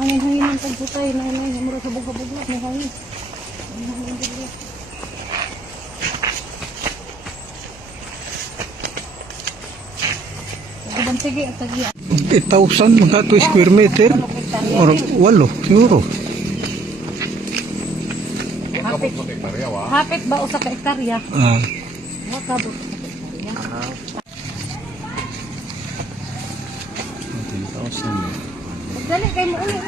Hangin-hangin ang tagputay. Nay, mura sa bugla-bugla. May hangin. Sige, tagi. 8,000 mga 2 square meter. Or 8 siguro. Hapit ba o sa ka-ektarya? Wakabot sa ka-ektarya. 10,000. Dali kayo mo ulit.